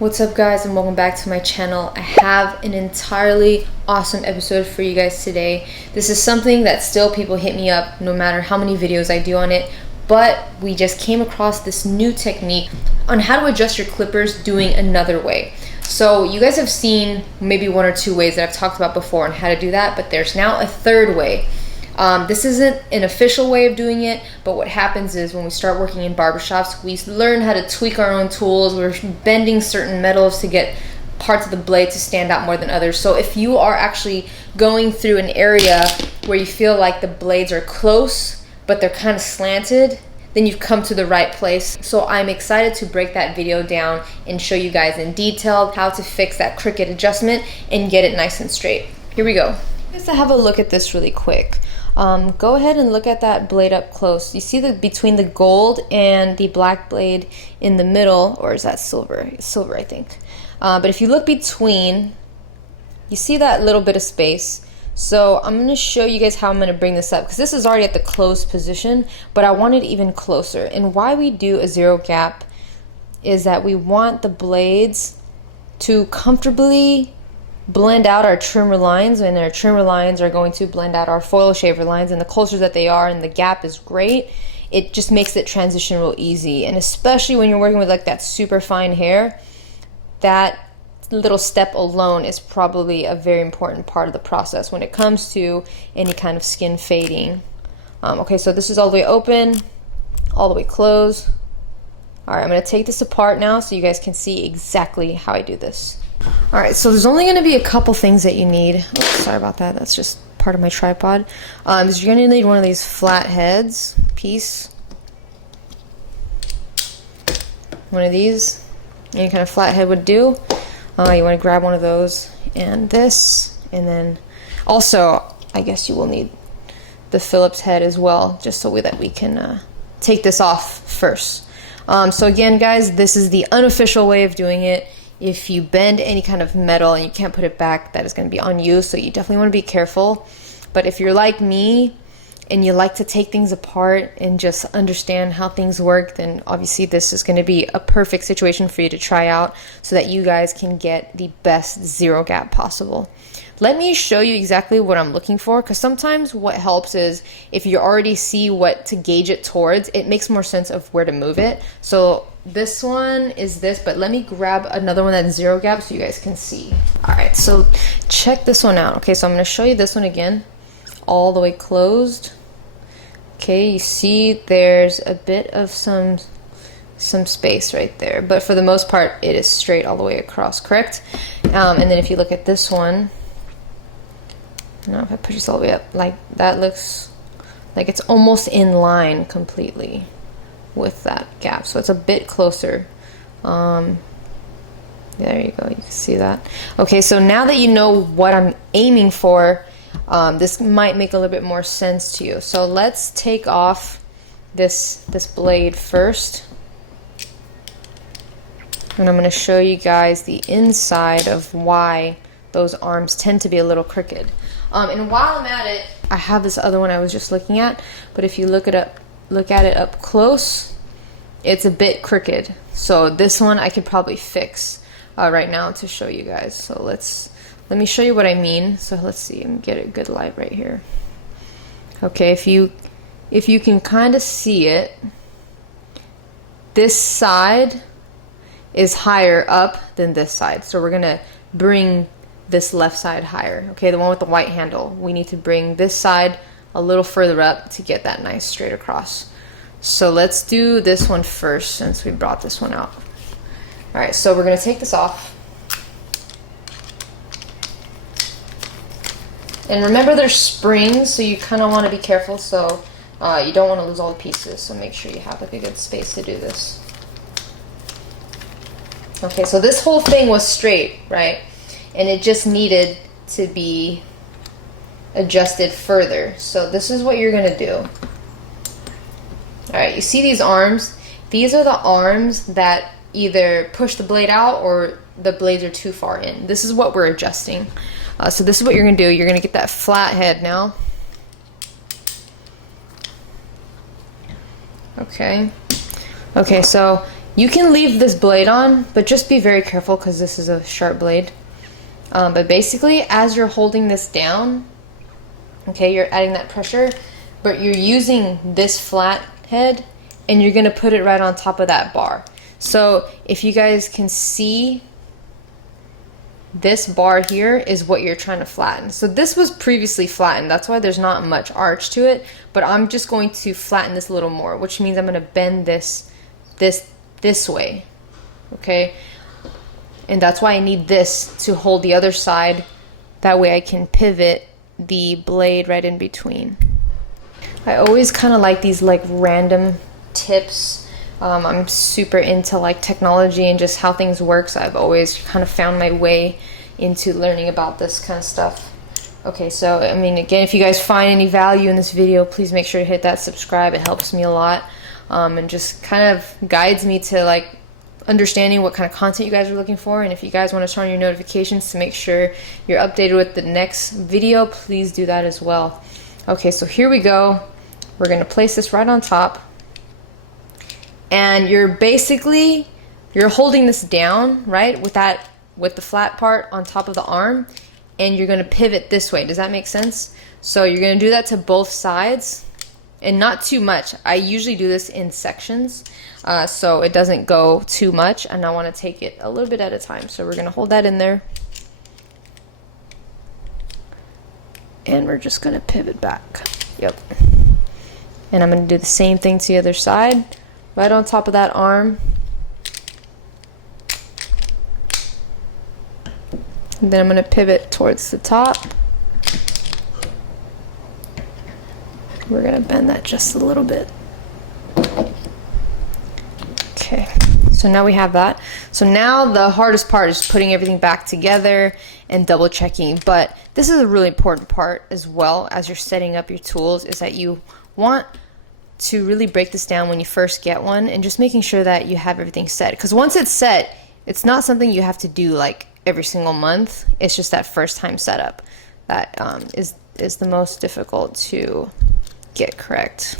What's up guys, and welcome back to my channel. I have an entirely awesome episode for you guys today. This is something that still people hit me up no matter how many videos I do on it, but we just came across this new technique on how to adjust your clippers doing another way. So you guys have seen maybe one or two ways that I've talked about before on how to do that, but there's now a third way. This isn't an official way of doing it, but what happens is when we start working in barbershops, we learn how to tweak our own tools. We're bending certain metals to get parts of the blade to stand out more than others. So if you are actually going through an area where you feel like the blades are close, but they're kind of slanted, then you've come to the right place. So I'm excited to break that video down and show you guys in detail how to fix that crooked adjustment and get it nice and straight. Here we go. Just to have a look at this really quick. Go ahead and look at that blade up close. You see between the gold and the black blade in the middle, or is that silver? Silver, I think. But if you look between, you see that little bit of space. So I'm going to show you guys how I'm going to bring this up, because this is already at the closed position, but I want it even closer. And why we do a zero gap is that we want the blades to comfortably blend out our trimmer lines, and our trimmer lines are going to blend out our foil shaver lines, and the closer that they are and the gap is great, it just makes it transition real easy. And especially when you're working with like that super fine hair, that little step alone is probably a very important part of the process when it comes to any kind of skin fading. Okay, so this is all the way open, all the way closed. All right, I'm going to take this apart now so you guys can see exactly how I do this. All right, so there's only going to be a couple things that you need. Oops, sorry about that. That's just part of my tripod. So you're going to need one of these flat heads piece. One of these. Any kind of flat head would do. You want to grab one of those and this. And then also, I guess you will need the Phillips head as well, just so that we can take this off first. So again, guys, this is the unofficial way of doing it. If you bend any kind of metal and you can't put it back, that is going to be on you, so you definitely want to be careful. But if you're like me and you like to take things apart and just understand how things work, then obviously this is going to be a perfect situation for you to try out so that you guys can get the best zero gap possible. Let me show you exactly what I'm looking for, because sometimes what helps is if you already see what to gauge it towards, it makes more sense of where to move it. So this one is this, but let me grab another one that's zero gap so you guys can see. All right, so check this one out. Okay, so I'm going to show you this one again, all the way closed. Okay, you see there's a bit of some space right there, but for the most part it is straight all the way across, correct? And then if you look at this one, now if I push this all the way up, like that looks like it's almost in line completely with that gap, so it's a bit closer. There you go, you can see that. Okay, so now that you know what I'm aiming for, this might make a little bit more sense to you. So let's take off this blade first, and I'm going to show you guys the inside of why those arms tend to be a little crooked. And while I'm at it, I have this other one I was just looking at, but if you look at it up close, it's a bit crooked. So this one I could probably fix right now to show you guys. So let me show you what I mean. So let's see, and get a good light right here. Okay, if you can kind of see it, this side is higher up than this side. So we're gonna bring this left side higher. Okay, the one with the white handle. We need to bring this side a little further up to get that nice straight across. So let's do this one first since we brought this one out. All right, so we're gonna take this off. And remember there's springs, so you kind of want to be careful, so you don't want to lose all the pieces, so make sure you have like a good space to do this. Okay, so this whole thing was straight, right? And it just needed to be adjusted further. So this is what you're gonna do. All right, you see these arms? These are the arms that either push the blade out or the blades are too far in. This is what we're adjusting. So this is what you're gonna do. You're gonna get that flat head now. Okay. Okay, so You can leave this blade on, but just be very careful because this is a sharp blade. But basically, as you're holding this down, okay, you're adding that pressure, but you're using this flat head and you're gonna put it right on top of that bar. So if you guys can see, this bar here is what you're trying to flatten. So this was previously flattened, that's why there's not much arch to it, but I'm just going to flatten this a little more, which means I'm gonna bend this way, okay? And that's why I need this to hold the other side. That way I can pivot the blade right in between. I always kind of like these like random tips. I'm super into like technology and just how things work, so I've always kind of found my way into learning about this kind of stuff. Okay, so I mean, again, if you guys find any value in this video, please make sure to hit that subscribe. It helps me a lot, and just kind of guides me to like understanding what kind of content you guys are looking for. And if you guys want to turn on your notifications to make sure you're updated with the next video, please do that as well. Okay, so here we go. We're gonna place this right on top, and you're holding this down, right, with the flat part on top of the arm, and you're gonna pivot this way. Does that make sense? So you're gonna do that to both sides, and not too much. I usually do this in sections, so it doesn't go too much, and I wanna take it a little bit at a time. So we're gonna hold that in there, and we're just gonna pivot back. Yep. And I'm gonna do the same thing to the other side, right on top of that arm. And then I'm gonna pivot towards the top. We're gonna bend that just a little bit. Okay, so now we have that. So now the hardest part is putting everything back together and double checking. But this is a really important part as well as you're setting up your tools, is that you want to really break this down when you first get one, and just making sure that you have everything set. Because once it's set, it's not something you have to do like every single month. It's just that first time setup that is the most difficult to get correct.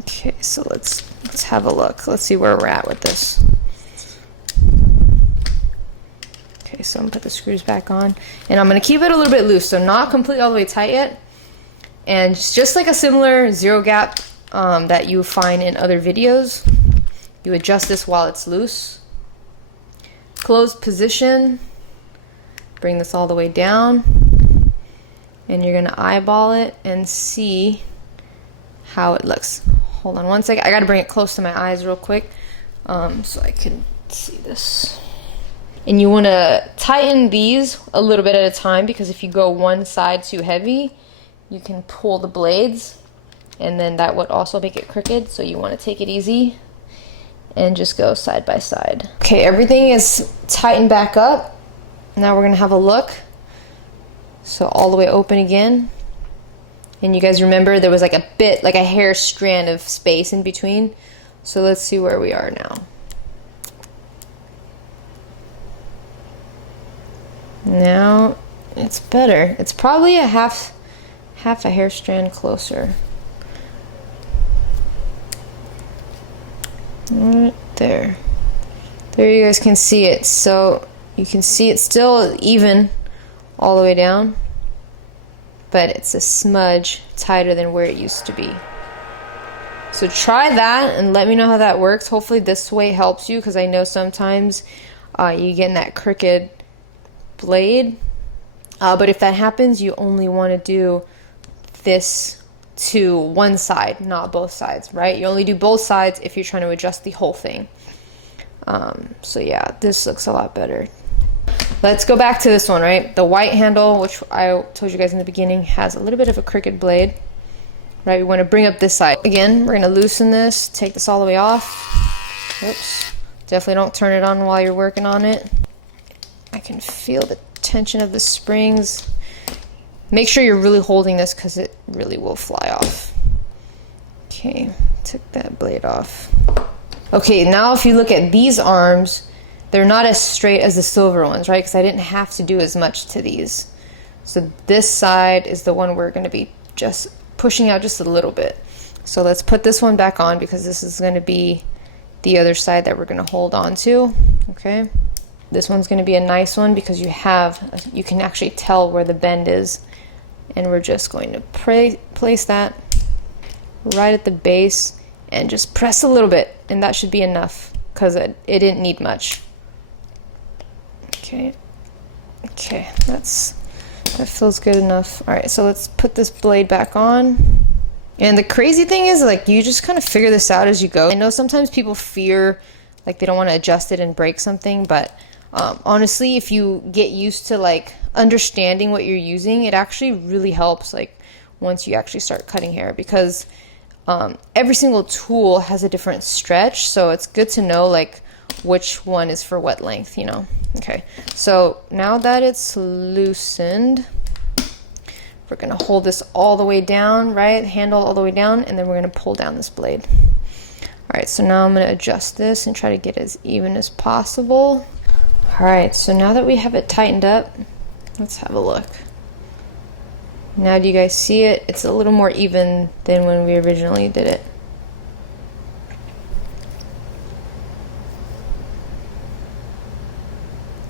Okay, so let's have a look. Let's see where we're at with this. Okay, so I'm gonna put the screws back on, and I'm gonna keep it a little bit loose, so not completely all the way tight yet. And just like a similar zero gap that you find in other videos, you adjust this while it's loose. Closed position, bring this all the way down, and you're gonna eyeball it and see how it looks. Hold on one second, I gotta bring it close to my eyes real quick so I can see this. And you wanna tighten these a little bit at a time, because if you go one side too heavy, you can pull the blades, and then that would also make it crooked. So you want to take it easy and just go side by side. Okay, everything is tightened back up. Now we're gonna have a look. So all the way open again. And you guys remember there was like a bit, like a hair strand of space in between. So let's see where we are now. Now it's better. It's probably a half a hair strand closer. Right there. There you guys can see it. So you can see it's still even all the way down, but it's a smudge tighter than where it used to be. So try that and let me know how that works. Hopefully this way helps you, because I know sometimes you get in that crooked blade. But if that happens, you only want to do this to one side, not both sides, right? You only do both sides if you're trying to adjust the whole thing. So yeah, this looks a lot better. Let's go back to this one, right? The white handle, which I told you guys in the beginning, has a little bit of a crooked blade, right? We want to bring up this side. Again, we're going to loosen this, take this all the way off. Oops. Definitely don't turn it on while you're working on it. I can feel the tension of the springs. Make sure you're really holding this, because it really will fly off. Okay, took that blade off. Okay, now if you look at these arms, they're not as straight as the silver ones, right? Because I didn't have to do as much to these. So this side is the one we're going to be just pushing out just a little bit. So let's put this one back on, because this is going to be the other side that we're going to hold on to. Okay, this one's going to be a nice one because you can actually tell where the bend is, and we're just going to place that right at the base and just press a little bit, and that should be enough because it didn't need much. Okay, that feels good enough. All right, so let's put this blade back on. And the crazy thing is, like, you just kind of figure this out as you go. I know sometimes people fear, like, they don't want to adjust it and break something, but honestly, if you get used to, like, understanding what you're using, it actually really helps, like, once you actually start cutting hair, because every single tool has a different stretch, so it's good to know, like, which one is for what length, you know. Okay, so now that it's loosened, we're going to hold this all the way down, right? Handle all the way down, and then we're going to pull down this blade. All right, so now I'm going to adjust this and try to get as even as possible. All right, so now that we have it tightened up, let's have a look. Now do you guys see it? It's a little more even than when we originally did it.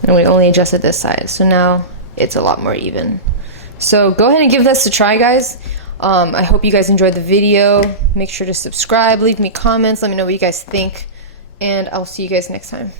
And we only adjusted this side, so now it's a lot more even. So go ahead and give this a try, guys. I hope you guys enjoyed the video. Make sure to subscribe, leave me comments, let me know what you guys think, and I'll see you guys next time.